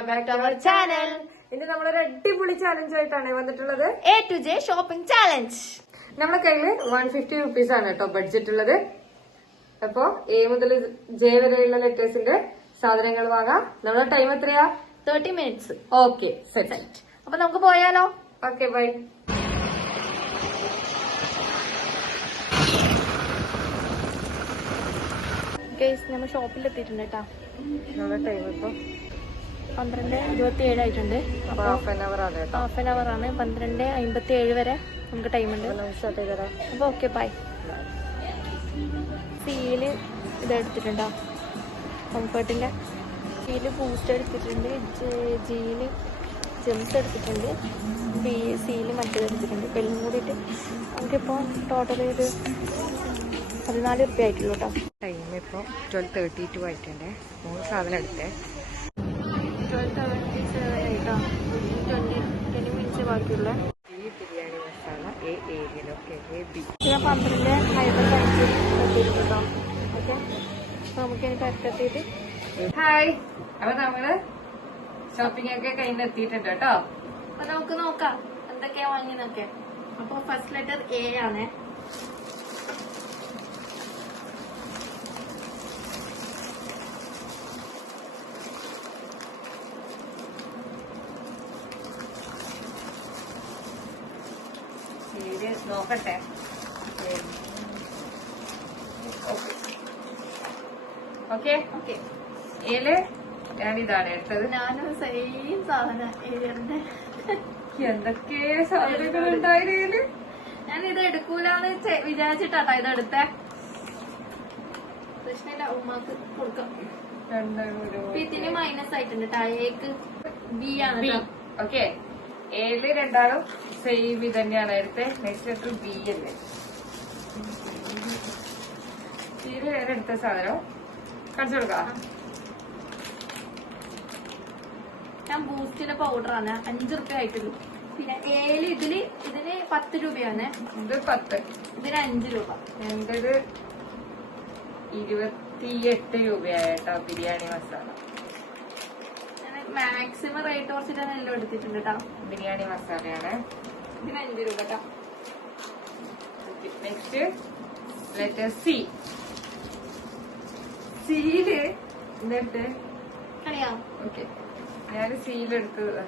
Welcome back to our channel. ഇന്ന് നമ്മളൊരു അടിപൊളി ചാലഞ്ചുമായിട്ടാണ് വന്നിട്ടുള്ളത്. A to J shopping challenge. നമ്മുടെ കയ്യില് 150 റുപ്പീസ് ആണ് കേട്ടോ ബഡ്ജറ്റ് ഉള്ളത്. അപ്പൊ A മുതൽ J വരെയുള്ള ലെറ്റേഴ്സിന്റെ സാധനങ്ങൾ വാങ്ങാം. നമ്മുടെ ടൈം എത്രയാ? 30 മിനിറ്റ്സ്. Okay set. അപ്പൊ നമുക്ക് പോയാലോ? Okay bye. നമ്മൾ ഷോപ്പിൽ എത്തിയിട്ടുണ്ട് കേട്ടോ. നമ്മുടെ ടൈം ഇപ്പൊ 12:27 ആയിട്ടുണ്ട്. അപ്പൊ ഹാഫ് ആൻ അവർ ആണ് കേട്ടോ. ഹാഫ് ആൻ അവർ ആണ്. 12:57 വരെ നമുക്ക് ടൈം ഉണ്ട്. സ്റ്റാർട്ട് ചെയ്തരാം. അപ്പൊ ഓക്കെ ബൈ. സീല് ഇതെടുത്തിട്ടുണ്ടോ? കംഫർട്ടിന്റെ സീല് ബൂസ്റ്റ് എടുത്തിട്ടുണ്ട്. ജീല് ജെംസ് എടുത്തിട്ടുണ്ട്. സീല് മറ്റേത് എടുത്തിട്ടുണ്ട്. ഇപ്പം എല്ലാം കൂടിയിട്ട് നമുക്കിപ്പോൾ ടോട്ടൽ ഒരു 14 റുപ്യ ആയിട്ടുള്ളൂ കേട്ടോ. ടൈം ഇപ്പോൾ 12:32 ആയിട്ടുണ്ട്. 3 സാധനം എടുത്തേ. 12:37 ആയിട്ടോ. 20 മിനിറ്റ്സ് ബാക്കിയുള്ള ഈ ബിരിയാണി മസാല A ഏരിയയിലൊക്കെ A B. 12:55 എത്തിയിട്ടുണ്ട് കേട്ടോ. ഓക്കെ, അപ്പോൾ നമുക്ക് എനിക്ക് അടുത്തെത്തിയിട്ട് ഹായ്. അപ്പൊ നമ്മള് ഷോപ്പിംഗ് ഒക്കെ കഴിഞ്ഞ് എത്തിയിട്ടുണ്ട് കേട്ടോ. അപ്പൊ നമുക്ക് നോക്കാം എന്തൊക്കെയാ വാങ്ങിയെന്നൊക്കെ. അപ്പൊ ഫസ്റ്റ് ലെറ്റർ A ആണ്. നോക്കട്ടെ. ഓക്കെ ഓക്കെ, ഏല് ഞാനിതാണ് എടുത്തത്. ഞാനും സെയിം സാധനം ഏരിയറിന്റെ. എന്തൊക്കെ സാധനങ്ങൾ ഉണ്ടായിരുന്നു. ഞാൻ ഇത് എടുക്കൂലെന്ന് വിചാരിച്ചിട്ടാട്ടോ ഇത് എടുത്തേ. പ്രശ്നമില്ല, ഉമ്മാക്ക് കൊടുക്കാം. ഇതിന് മൈനസ് ആയിട്ടുണ്ട് കേട്ടോ. എക്ക് ബി ആണ്. ഓക്കെ, ഏല് രണ്ടാളും സെയിം ഇത് തന്നെയാണ് എടുത്തത്. നെക്സ്റ്റ് ലെറ്റർ ബി അല്ലേ. ബിയില് വേറെ എടുത്ത സാധനം കാണിച്ചു കൊടുക്കാം. ഞാൻ ബൂസ്റ്റിന്റെ പൗഡറാണ്. 5 റുപ്യ ആയിട്ടുള്ളൂ. പിന്നെ ഏല് ഇതിന് 10 രൂപയാണ്. ഇത് 10, ഇതിന് 5 രൂപ. എന്റേത് 28 രൂപയായിട്ടോ ബിരിയാണി മസാല. ഞാൻ മാക്സിമം റേറ്റ് കുറച്ചിട്ടാണ് എല്ലാം എടുത്തിട്ടുണ്ട് കേട്ടോ. ബിരിയാണി മസാലയാണ്. ഇതിന് 5 രൂപ കേട്ടോ. Next letter C. സീല് എന്നിട്ട് അറിയാം. ഓക്കെ, ഞാൻ സീലെടുത്തത്.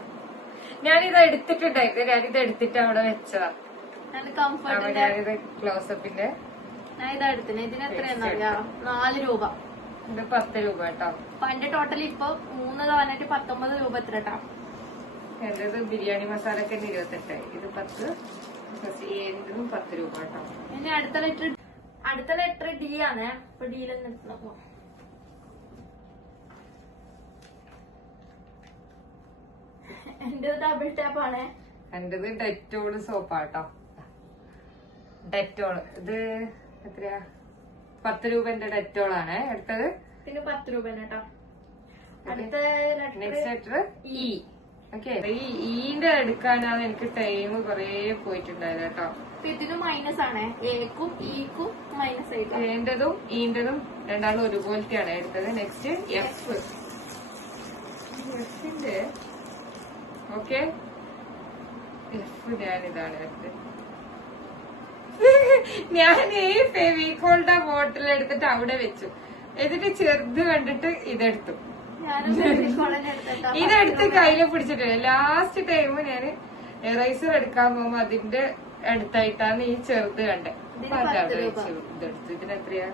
ഞാനിത് എടുത്തിട്ടുണ്ടായിരുന്നു. ഞാനിത് എടുത്തിട്ട് അവിടെ വെച്ചതാ. ഞാൻ കംഫർട്ടിന്റെ ഞാനിത് ക്ലോസപ്പിന്റെ ഞാൻ ഇതാ എടുത്തിന്. ഇതിന് എത്രയാണെന്ന് അറിയാം? 4 രൂപ. ഇത് 10 രൂപ കേട്ടോ. അപ്പൊ എന്റെ ടോട്ടൽ ഇപ്പൊ 3 തവണയായിട്ട് 19 രൂപ എത്ര കേട്ടോ. എന്റേത് ബിരിയാണി മസാലക്ക് 28. ഇത് 10. ഏതിനും 10 രൂപ കേട്ടോ. ഇനി അടുത്ത ലെറ്റർ ഡി ആണ്. അപ്പൊ ഡിയിൽ നോക്കാം. എന്റെ ഡബിൾ ടാപ്പ് ആണ്. എന്റേത് ഡെറ്റോള് സോപ്പാട്ടോ. ഡെറ്റോള് ഇത് എത്രയാ? 10 രൂപന്റെ ഡെറ്റോളാണ് എടുത്തത്. പിന്നെ 10 രൂപ കേട്ടോ. അടുത്ത നെക്സ്റ്റ് ലെറ്റർ ഇ. ഓക്കെ, ഈ ഈന്റെ എടുക്കാനാണ് എനിക്ക് ടൈം കൊറേ പോയിട്ടുണ്ടായത് കേട്ടോ. ഇതിന് മൈനസ് ആണ്. എക്കും ഇക്കും മൈനസ് ആയിട്ട്. എന്റേതും ഈന്റതും രണ്ടാളും ഒരുപോലത്തെയാണ് എടുത്തത്. Next F. എഫിന്റെ ഓക്കെ, എഫ് ഞാനിതാണ് എടുത്തത്. ഞാൻ ഈ ഫെവിക്കോളിന്റെ ബോട്ടിൽ എടുത്തിട്ട് അവിടെ വെച്ചു. എന്നിട്ട് ചെറുത് കണ്ടിട്ട് ഇതെടുത്തു. ഇതെടുത്ത് കയ്യില് പിടിച്ചിട്ടില്ല. ലാസ്റ്റ് ടൈം ഞാൻ എറൈസർ എടുക്കാൻ പോകുമ്പോ അതിന്റെ അടുത്തായിട്ടാണ് ഈ ചെറുത് കണ്ടത്. അപ്പൊ അത് അവിടെ വെച്ചു ഇതെടുത്തു. ഇതിനെത്രയാ?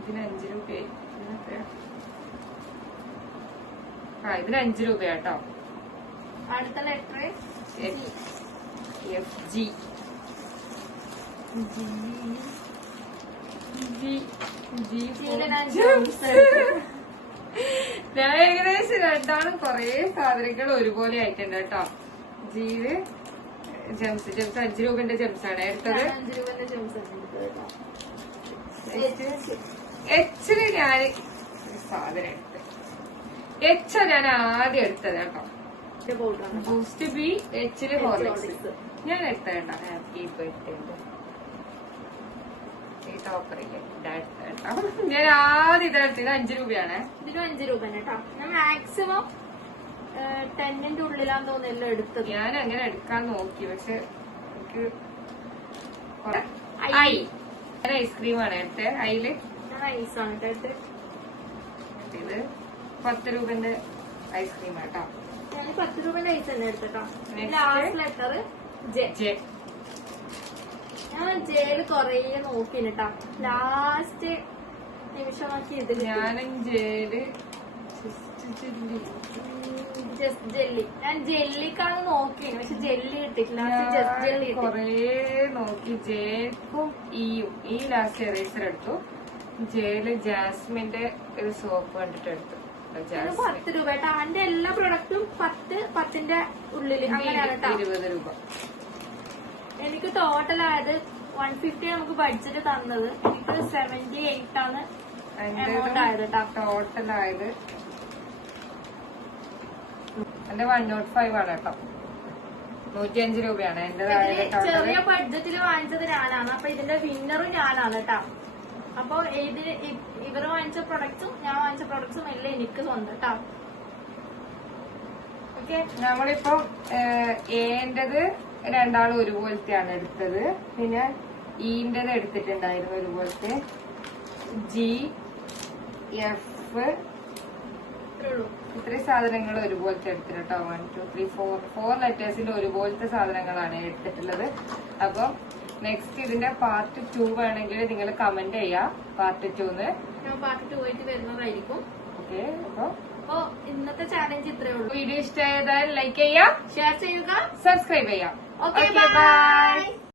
ഇതിന് 5 രൂപയായി. ഇതിനെത്രയാ? ഇതിന് 5 രൂപയാട്ടോ. അടുത്ത ലെറ്റർ എഫ് ജി. ഞാൻ ഏകദേശം രണ്ടാളും കൊറേ സാധനങ്ങൾ ഒരുപോലെ ആയിട്ടുണ്ട് കേട്ടോ. ജീല് ജെംസ് 5 രൂപന്റെ ജെംസ് ആണ് എടുത്തത്. 5 രൂപന്റെ ജെംസ് ആണ് എടുത്തത്. എച്ചില് ഞാൻ സാധനം എടുത്തത്. എച്ച് ഞാൻ ആദ്യം എടുത്തത് കേട്ടോ. ബൂസ്റ്റ് ബി, എച്ചില് ഹോർലിക്സ്. ഞാൻ എടുത്തോ ഹാപ്പി ബർത്ത്ഡേ. ഈ ടോപ്പറില്ലേ ഞാൻ ആദ്യം ഇതെടുത്തത് 5 രൂപയാണ്. ഇതിനും 5 രൂപ കേട്ടോ. ഞാൻ മാക്സിമം 10ന്റെ ഉള്ളിലാന്ന് തോന്നുന്നല്ലോ എടുത്തത്. ഞാൻ അങ്ങനെ എടുക്കാൻ നോക്കി, പക്ഷെ എനിക്ക് ഐസ്ക്രീമാണ് എടുത്തത്. അതില് ഐസാണ് കേട്ട്. ഇത് 10 രൂപന്റെ ഐസ്ക്രീം കേട്ടോ. ഞാൻ 10 രൂപന്റെ ഐസ് തന്നെ എടുത്തട്ടോ. Next. Last letter J. J. ഞാൻ ജയില് കൊറേ നോക്കിട്ടാ. ലാസ്റ്റ് നിമിഷം നോക്കി ഇതില് ഞാനും ജയില് ജസ്റ്റ് ജെല്ലി. ഞാൻ ജെല്ലിക്കാണ് നോക്കി, പക്ഷെ ജെല്ലി കിട്ടിയില്ല. ജസ്റ്റ് ജെല്ലി കിട്ടി. കൊറേ നോക്കി. ജേക്കും ഈ ലാസ്റ്റ് എറേസർ എടുത്തു. ജയില് ജാസ്മിന്റെ ഒരു സോപ്പ് കണ്ടിട്ട് എടുത്തു. 10 രൂപ കേട്ടോ. അവന്റെ എല്ലാ പ്രൊഡക്റ്റും 10ന്റെ ഉള്ളില് അങ്ങനെയാണ് കേട്ടോ. 20 രൂപ. എനിക്ക് ടോട്ടൽ ആയത് 150 നമുക്ക് ബഡ്ജറ്റ് തന്നത്. എനിക്ക് 78 ആണ് എമൗണ്ട് ആയത് കേട്ടോ. ടോട്ടൽ ആയത് എന്റെ 105 ആണ് കേട്ടോ. 105 രൂപയാണ് എന്റെ. ചെറിയ ബഡ്ജറ്റിൽ വാങ്ങിച്ചത് ഞാനാണ്. അപ്പൊ ഇതിന്റെ വിന്നറും ഞാനാണ് കേട്ടോ. അപ്പൊ ഇവര് വാങ്ങിച്ച പ്രൊഡക്ട്സും ഞാൻ വാങ്ങിച്ച പ്രൊഡക്ട്സും എല്ലാം എനിക്ക് സ്വന്തം കേട്ടോ. ഓക്കെ, നമ്മളിപ്പോ എന്റേത് രണ്ടാളും ഒരുപോലത്തെയാണ് എടുത്തത്. പിന്നെ ഈന്റേത് എടുത്തിട്ടുണ്ടായിരുന്നു ഒരുപോലത്തെ. ജി, എഫ്, ഇത്രയും സാധനങ്ങൾ ഒരുപോലത്തെ എടുത്തിട്ട് കേട്ടോ. 1 2 3 4 ലെറ്റേഴ്സിന്റെ ഒരുപോലത്തെ സാധനങ്ങളാണ് എടുത്തിട്ടുള്ളത്. അപ്പൊ നെക്സ്റ്റ് ഇതിന്റെ പാർട്ട് 2 വേണമെങ്കിൽ നിങ്ങൾ കമന്റ് ചെയ്യാം. പാർട്ട് 2 ഞാൻ പാർട്ട് 2 ആയിട്ട് വരുന്നതായിരിക്കും. ഓക്കെ, അപ്പൊ ഇന്നത്തെ ചാലഞ്ച് ഇത്രയേ ഉള്ളൂ. വീഡിയോ ഇഷ്ടമായതാൽ ലൈക്ക് ചെയ്യാം, ഷെയർ ചെയ്യുക, സബ്സ്ക്രൈബ് ചെയ്യാം. Okay bye.